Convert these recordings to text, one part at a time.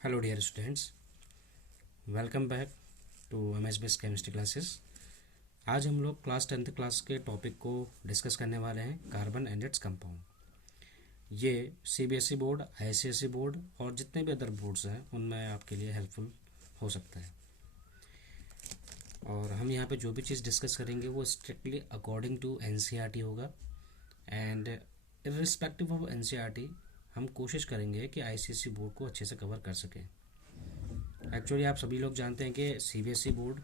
Hello dear students, welcome back to MS base chemistry classes. आज हम लोग class 10th class के topic को डिस्कस करने वाले हैं, कार्बन एंड इट्स कंपाउंड। ये सीबीएसई बोर्ड, आईसीएसई बोर्ड और जितने भी अदर बोर्ड्स हैं उनमें आपके लिए हेल्पफुल हो सकता है। और हम यहाँ पे जो भी चीज़ डिस्कस करेंगे वो स्ट्रिक्टली अकॉर्डिंग टू एनसीईआरटी होगा। एंड इर्रिस्पेक्टिव ऑफ एनसीईआरटी हम कोशिश करेंगे कि आईसीएसई बोर्ड को अच्छे से कवर कर सकें। एक्चुअली आप सभी लोग जानते हैं कि सीबीएसई बोर्ड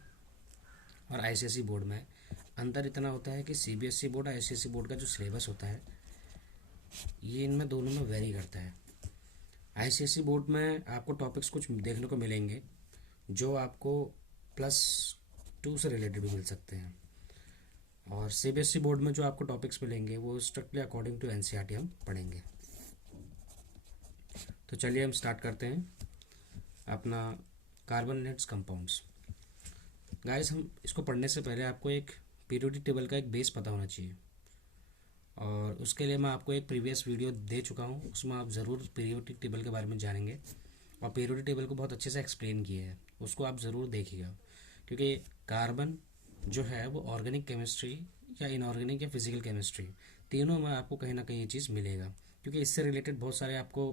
और आईसीएसई बोर्ड में अंतर इतना होता है कि सीबीएसई बोर्ड और आईसीएसई बोर्ड का जो सिलेबस होता है ये इनमें दोनों में वेरी करता है। आईसीएसई बोर्ड में आपको टॉपिक्स कुछ देखने को मिलेंगे जो आपको +2 से रिलेटेड भी मिल सकते हैं, और सीबीएसई बोर्ड में जो आपको टॉपिक्स मिलेंगे वो स्ट्रिक्टली अकॉर्डिंग टू एनसीईआरटी हम पढ़ेंगे। तो चलिए हम स्टार्ट करते हैं अपना carbon and it's compounds. Guys, हम इसको पढ़ने से पहले आपको एक पीरियोडिक टेबल का एक बेस पता होना चाहिए, और उसके लिए मैं आपको एक प्रीवियस वीडियो दे चुका हूँ, उसमें आप ज़रूर पीरियोडिक टेबल के बारे में जानेंगे और पीरियोडिक टेबल को बहुत अच्छे से एक्सप्लेन किया है, उसको आप ज़रूर देखिएगा। क्योंकि कार्बन जो है वो ऑर्गेनिक केमिस्ट्री या इनऑर्गेनिक या फिजिकल केमिस्ट्री तीनों में आपको कहीं ना कहीं ये चीज़ मिलेगा, क्योंकि इससे रिलेटेड बहुत सारे आपको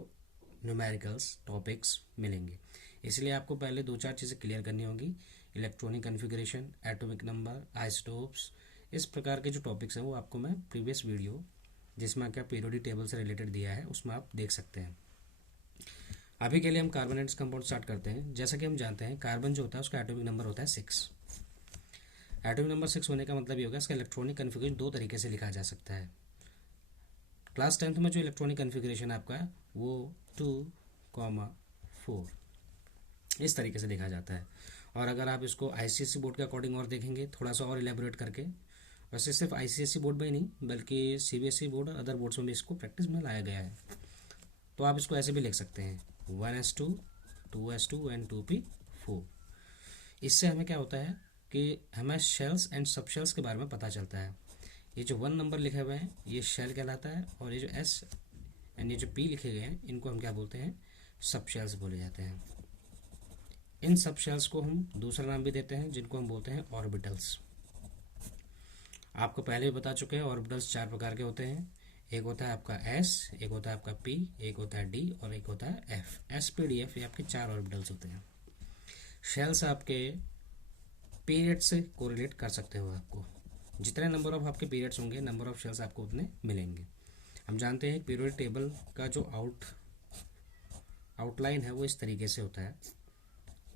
न्यूमेरिकल्स टॉपिक्स मिलेंगे। इसलिए आपको पहले 2-4 चीज़ें क्लियर करनी होगी। Electronic configuration, atomic number, isotopes, इस प्रकार के जो टॉपिक्स हैं वो आपको मैं प्रीवियस वीडियो जिसमें क्या पीरियोडिक टेबल से रिलेटेड दिया है उसमें आप देख सकते हैं। अभी के लिए हम कार्बन एंड कंपाउंड स्टार्ट करते हैं। जैसा कि हम जानते हैं कार्बन जो होता है उसका एटॉमिक नंबर होता है 6। एटॉमिक नंबर 6 होने का मतलब ये होगा इसका इलेक्ट्रॉनिक कन्फिग्रेशन 2 तरीके से लिखा जा सकता है। क्लास 10th में जो इलेक्ट्रॉनिक कन्फिग्रेशन आपका है वो 2,4 इस तरीके से लिखा जाता है। और अगर आप इसको आईसीएसई बोर्ड के अकॉर्डिंग और देखेंगे थोड़ा सा और इलेबोरेट करके, वैसे सिर्फ आईसीएसई बोर्ड में ही नहीं बल्कि सीबीएसई बोर्ड और अदर बोर्ड्स में भी इसको प्रैक्टिस में लाया गया है, तो आप इसको ऐसे भी लिख सकते हैं 1s2, 2s2 एंड 2p4। इससे हमें क्या होता है कि हमें शेल्स एंड सब शेल्स के बारे में पता चलता है। ये जो 1 नंबर लिखे हुए हैं ये शेल कहलाता है, और ये जो s एंड ये जो p लिखे गए हैं इनको हम क्या बोलते हैं, सब शेल्स बोले जाते हैं। इन सब शेल्स को हम दूसरा नाम भी देते हैं जिनको हम बोलते हैं ऑर्बिटल्स। आपको पहले भी बता चुके हैं ऑर्बिटल्स 4 प्रकार के होते हैं। एक होता है आपका s, एक होता है आपका p, एक होता है d और एक होता है f। s p d f ये आपके 4 ऑर्बिटल्स होते हैं। शेल्स आपके पीरियड से कोरिलेट कर सकते हो। आपको जितने नंबर ऑफ आपके पीरियड्स होंगे नंबर ऑफ शेल्स आपको उतने मिलेंगे। हम जानते हैं पीरियोडिक टेबल का जो आउटलाइन है वो इस तरीके से होता है,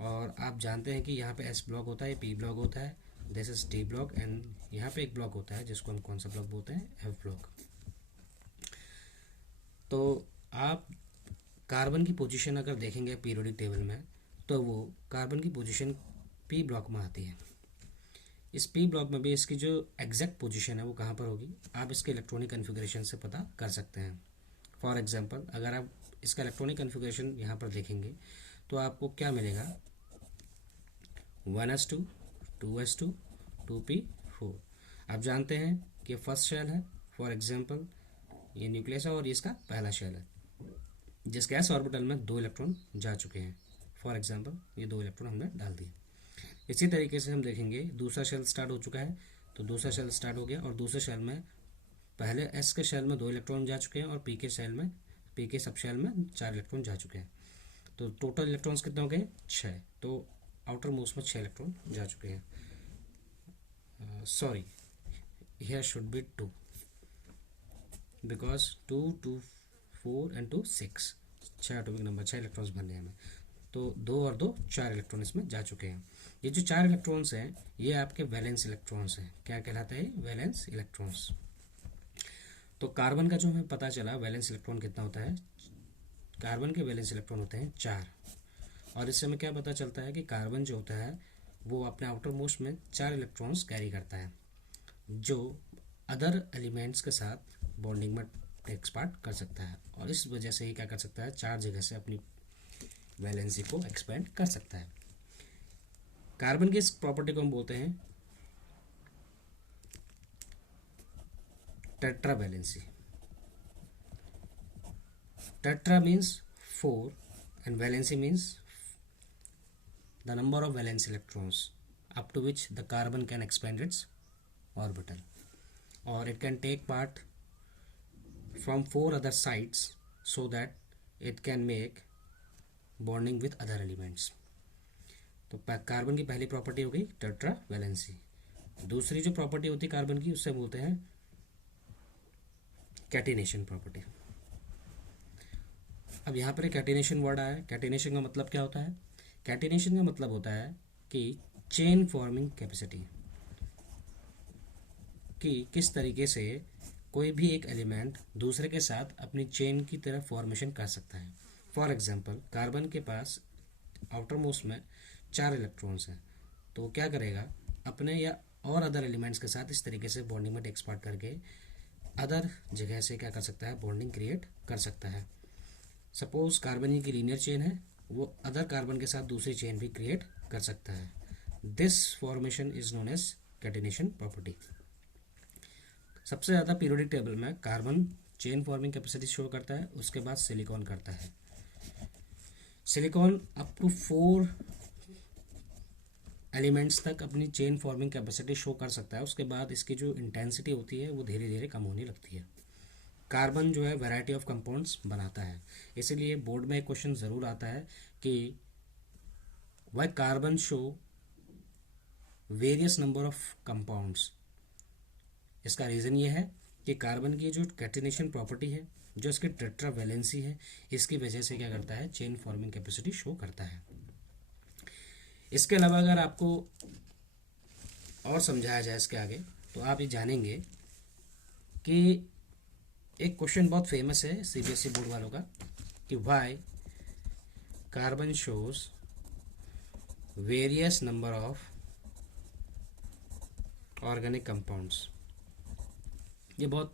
और आप जानते हैं कि यहाँ पे एस ब्लॉक होता है, पी ब्लॉक होता है, this is D block, and यहाँ पे एक ब्लॉक होता है जिसको हम कौन सा ब्लॉक बोलते हैं, एफ ब्लॉक। तो आप कार्बन की पोजीशन अगर देखेंगे पीरियोडिक टेबल में तो वो कार्बन की पोजीशन पी ब्लॉक में आती है। इस पी ब्लॉक में भी इसकी जो एग्जैक्ट पोजीशन है वो कहाँ पर होगी आप इसके इलेक्ट्रॉनिक कन्फिग्रेशन से पता कर सकते हैं। फॉर एग्जांपल अगर आप इसका इलेक्ट्रॉनिक कन्फिग्रेशन यहाँ पर देखेंगे तो आपको क्या मिलेगा, 1s2, 2s2, 2p4। आप जानते हैं कि फर्स्ट शेल है, फॉर एग्जांपल ये न्यूक्लियस है और ये इसका पहला शेल है जिसके एस ऑर्बिटल में 2 इलेक्ट्रॉन जा चुके हैं। फॉर एग्जांपल ये 2 इलेक्ट्रॉन हमने डाल दिए। इसी तरीके से हम देखेंगे दूसरा शेल स्टार्ट हो चुका है, तो दूसरा शेल स्टार्ट हो गया और दूसरे शेल में पहले एस के शेल में 2 इलेक्ट्रॉन जा चुके हैं और पी के शेल में, पी के सब शेल में 4 इलेक्ट्रॉन जा चुके हैं। तो टोटल इलेक्ट्रॉन्स कितने हो गए, 6। तो आउटर मोस्ट में 6 इलेक्ट्रॉन जा चुके हैं। Sorry, here should be 2 because 2, 2, 4 and 2, 6, 6 atomic number, 6 electrons बन रहे हैं हमें। तो 2 और 2 4 इलेक्ट्रॉन इसमें जा चुके हैं। ये जो 4 इलेक्ट्रॉन्स हैं ये आपके वैलेंस इलेक्ट्रॉन्स हैं। क्या कहलाता है, वैलेंस इलेक्ट्रॉन्स। तो कार्बन का जो हमें पता चला वैलेंस इलेक्ट्रॉन कितना होता है, कार्बन के वैलेंस इलेक्ट्रॉन होते हैं 4। और इससे हमें क्या पता चलता है कि कार्बन जो होता है वो अपने आउटर मोस्ट में 4 इलेक्ट्रॉन्स कैरी करता है जो अदर एलिमेंट्स के साथ बॉन्डिंग में टेक्स पार्ट कर सकता है, और इस वजह से ही क्या कर सकता है, 4 जगह से अपनी वैलेंसी को एक्सपेंड कर सकता है। कार्बन की इस प्रॉपर्टी को हम बोलते हैं tetra valency. Tetra means 4 and valency means the number of valence electrons up to which the carbon can expand its orbital, or it can take part from 4 other sites so that it can make bonding with other elements. तो carbon की पहली property हो गई tetra valency. दूसरी जो property होती है carbon की उससे बोलते हैं कैटिनेशन प्रॉपर्टी। अब यहाँ पर कैटिनेशन वर्ड आया। कैटिनेशन का मतलब क्या होता है? कैटिनेशन का मतलब होता है कि चेन फॉर्मिंग कैपेसिटी, कि किस तरीके से कोई भी एक एलिमेंट दूसरे के साथ अपनी चेन की तरह फॉर्मेशन कर सकता है। फॉर एग्जांपल कार्बन के पास आउटर मोस्ट में 4 इलेक्ट्रॉन्स हैं, तो क्या करेगा अपने या और अदर एलिमेंट्स के साथ इस तरीके से बॉन्डिंग में टेक्स पार्ट करके अदर जगह से क्या कर सकता है, बॉन्डिंग क्रिएट कर सकता है। सपोज कार्बन की लीनियर चेन है, वो अदर कार्बन के साथ दूसरी चेन भी क्रिएट कर सकता है। This formation is known as catenation property. सबसे ज़्यादा पीरियोडिक टेबल में carbon chain forming capacity show करता है, उसके बाद सिलिकॉन करता है। सिलिकॉन अप टू 4 एलिमेंट्स तक अपनी चेन फॉर्मिंग कैपेसिटी शो कर सकता है, उसके बाद इसकी जो इंटेंसिटी होती है वो धीरे धीरे कम होने लगती है। कार्बन जो है वैरायटी ऑफ कंपाउंड्स बनाता है, इसीलिए बोर्ड में एक क्वेश्चन ज़रूर आता है कि why carbon show various number of compounds. इसका रीज़न ये है कि कार्बन की जो कैटिनेशन प्रॉपर्टी है, जो इसकी टेट्रा वैलेंसी है, इसकी वजह से क्या करता है, चेन फॉर्मिंग कैपेसिटी शो करता है। इसके अलावा अगर आपको और समझाया जाए इसके आगे, तो आप ये जानेंगे कि एक क्वेश्चन बहुत फेमस है सीबीएसई बोर्ड वालों का कि why carbon shows various number of organic compounds. ये बहुत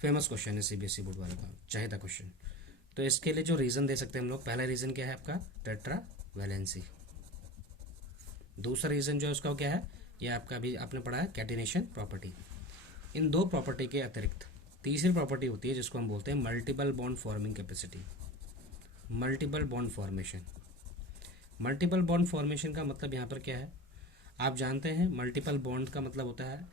फेमस क्वेश्चन है सीबीएसई बोर्ड वालों का, चाहिए क्वेश्चन। तो इसके लिए जो रीज़न दे सकते हैं हम लोग, पहला रीज़न क्या है आपका, टेट्रा वैलेंसी। दूसरा रीज़न जो है उसका क्या है, ये आपका अभी आपने पढ़ा है कैटिनेशन प्रॉपर्टी। इन 2 प्रॉपर्टी के अतिरिक्त तीसरी प्रॉपर्टी होती है जिसको हम बोलते हैं multiple bond forming capacity, multiple bond formation. Multiple bond formation का मतलब यहाँ पर क्या है, आप जानते हैं मल्टीपल बॉन्ड का मतलब होता है,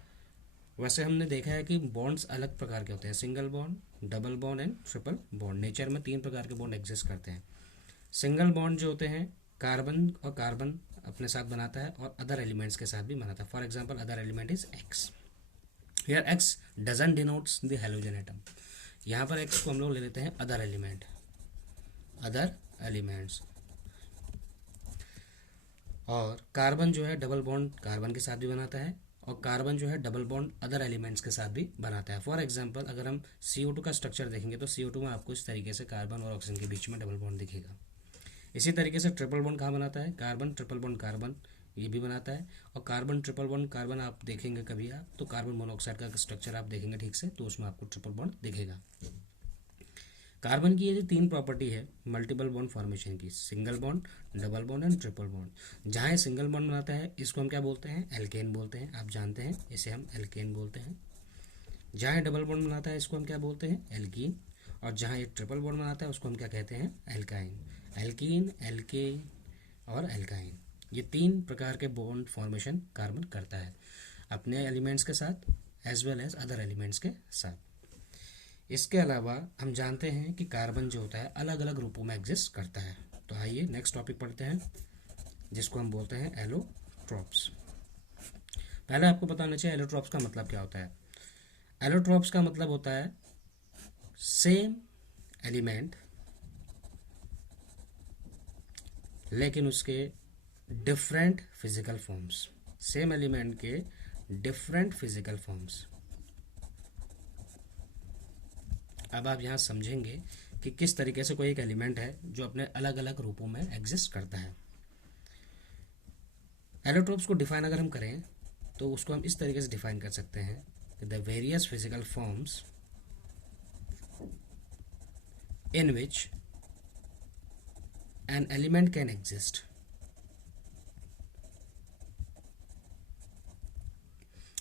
वैसे हमने देखा है कि बॉन्ड्स अलग प्रकार के होते हैं, single bond, double bond and triple bond. Nature में 3 प्रकार के बॉन्ड एग्जिस्ट करते हैं। सिंगल बॉन्ड जो होते हैं कार्बन और कार्बन अपने साथ बनाता है और अदर एलिमेंट्स के साथ भी बनाता है। For example other element is x. Here x doesn't denotes the halogen atom. यहाँ पर एक्स को हम लोग ले लेते हैं अदर एलिमेंट, अदर एलिमेंट्स। और कार्बन जो है डबल बॉन्ड कार्बन के साथ भी बनाता है और कार्बन जो है डबल बॉन्ड अदर एलिमेंट्स के साथ भी बनाता है। फॉर एग्जांपल अगर हम CO2 का स्ट्रक्चर देखेंगे तो CO2 में आपको इस तरीके से कार्बन और ऑक्सीजन के बीच में डबल बॉन्ड दिखेगा। इसी तरीके से ट्रिपल बॉन्ड कहाँ बनाता है, कार्बन ट्रिपल बॉन्ड कार्बन ये भी बनाता है। और कार्बन ट्रिपल बॉन्ड कार्बन आप देखेंगे कभी आप तो कार्बन मोनोऑक्साइड का स्ट्रक्चर आप देखेंगे ठीक से, तो उसमें आपको ट्रिपल बॉन्ड दिखेगा। कार्बन की ये जो 3 प्रॉपर्टी है मल्टीपल बॉन्ड फॉर्मेशन की, single bond, double bond and triple bond. जहाँ सिंगल बॉन्ड बनाता है इसको हम क्या बोलते हैं, एल्केन बोलते हैं, आप जानते हैं इसे हम एल्केन बोलते हैं। जहाँ डबल बॉन्ड बनाता है इसको हम क्या बोलते हैं, एल्कीन। और जहाँ ये ट्रिपल बॉन्ड बनाता है उसको हम क्या कहते हैं, एल्काइन। एल्कीन, एल्केन और एल्काइन, ये 3 प्रकार के बॉन्ड फॉर्मेशन कार्बन करता है अपने एलिमेंट्स के साथ as well as other elements के साथ। इसके अलावा हम जानते हैं कि कार्बन जो होता है अलग अलग रूपों में एग्जिस्ट करता है। तो आइए नेक्स्ट टॉपिक पढ़ते हैं जिसको हम बोलते हैं एलोट्रॉप्स। पहले आपको पता होना चाहिए एलोट्रॉप्स का मतलब क्या होता है। एलोट्रॉप्स का मतलब होता है सेम एलिमेंट लेकिन उसके different physical forms, same element के डिफरेंट फिजिकल फॉर्म्स। अब आप यहाँ समझेंगे कि किस तरीके से कोई एक एलिमेंट है जो अपने अलग अलग रूपों में एग्जिस्ट करता है। एलोट्रॉप्स को डिफाइन अगर हम करें तो उसको हम इस तरीके से डिफाइन कर सकते हैं कि the various physical forms in which an element can exist.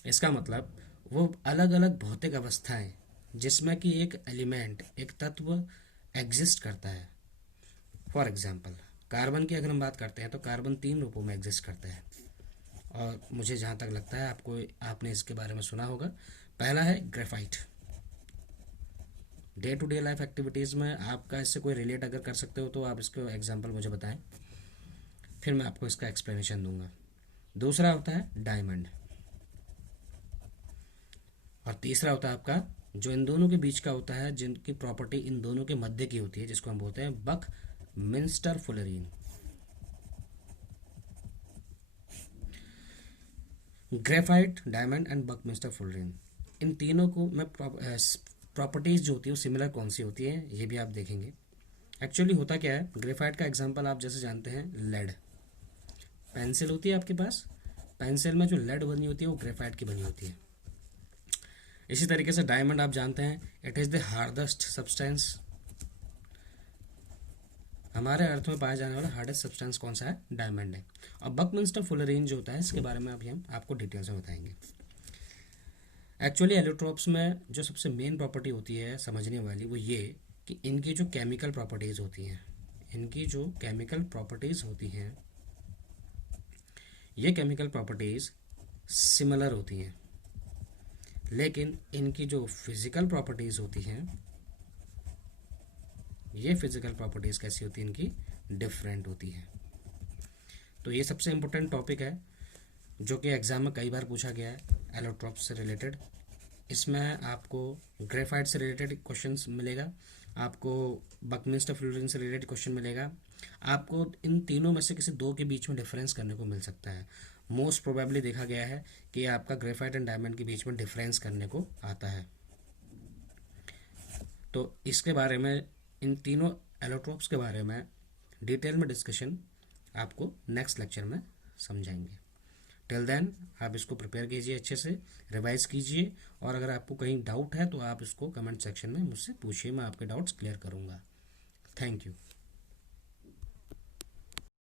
इसका मतलब वो अलग अलग भौतिक अवस्थाएं जिसमें कि एक एलिमेंट, एक तत्व एग्जिस्ट करता है, फॉर एग्जाम्पल कार्बन की अगर हम बात करते हैं तो कार्बन 3 रूपों में एग्जिस्ट करता है, और मुझे जहाँ तक लगता है आपने इसके बारे में सुना होगा। पहला है graphite. Day to day life activities में आपका इससे कोई रिलेट अगर कर सकते हो तो आप इसको एग्जांपल मुझे बताएं, फिर मैं आपको इसका एक्सप्लेनेशन दूंगा। दूसरा होता है डायमंड, और तीसरा होता है आपका जो इन दोनों के बीच का होता है, जिनकी प्रॉपर्टी इन दोनों के मध्य की होती है, जिसको हम बोलते हैं buckminsterfullerene. Graphite, diamond and buckminsterfullerene, इन तीनों को मैं प्रॉपर्टीज जो होती है वो सिमिलर कौन सी होती है ये भी आप देखेंगे। एक्चुअली होता क्या है, ग्रेफाइट का एग्जांपल आप जैसे जानते हैं लेड, पेंसिल होती है आपके पास, पेंसिल में जो लेड बनी होती है वो ग्रेफाइट की बनी होती है। इसी तरीके से डायमंड आप जानते हैं, it is the hardest substance, हमारे अर्थ में पाया जाने वाला हार्डेस्ट सब्सटेंस कौन सा है, डायमंड है। और बकमिंस्टर फुलरीन जो होता है इसके बारे में अभी हम आपको डिटेल्स में बताएंगे। एक्चुअली एलोट्रोप्स में जो सबसे मेन प्रॉपर्टी होती है समझने वाली वो ये कि इनकी जो केमिकल प्रॉपर्टीज़ होती हैं, इनकी जो केमिकल प्रॉपर्टीज़ होती हैं, ये केमिकल प्रॉपर्टीज़ सिमिलर होती हैं, लेकिन इनकी जो फिज़िकल प्रॉपर्टीज़ होती हैं, ये फिज़िकल प्रॉपर्टीज़ कैसी होती हैं, इनकी डिफरेंट होती हैं। तो ये सबसे इम्पोर्टेंट टॉपिक है जो कि एग्ज़ाम में कई बार पूछा गया है एलोट्रोप्स से रिलेटेड। इसमें आपको ग्रेफाइट से रिलेटेड क्वेश्चंस मिलेगा, आपको बकमिंस्टर फुलरीन से रिलेटेड क्वेश्चन मिलेगा, आपको इन तीनों में से किसी दो के बीच में डिफरेंस करने को मिल सकता है। मोस्ट प्रोबेबली देखा गया है कि आपका ग्रेफाइट एंड डायमंड के बीच में डिफरेंस करने को आता है। तो इसके बारे में, इन तीनों एलोट्रोप्स के बारे में डिटेल में डिस्कशन आपको नेक्स्ट लेक्चर में समझाएंगे। टिल देन आप इसको प्रिपेयर कीजिए, अच्छे से रिवाइज कीजिए, और अगर आपको कहीं डाउट है तो आप इसको कमेंट सेक्शन में मुझसे पूछिए, मैं आपके डाउट्स क्लियर करूँगा। Thank you.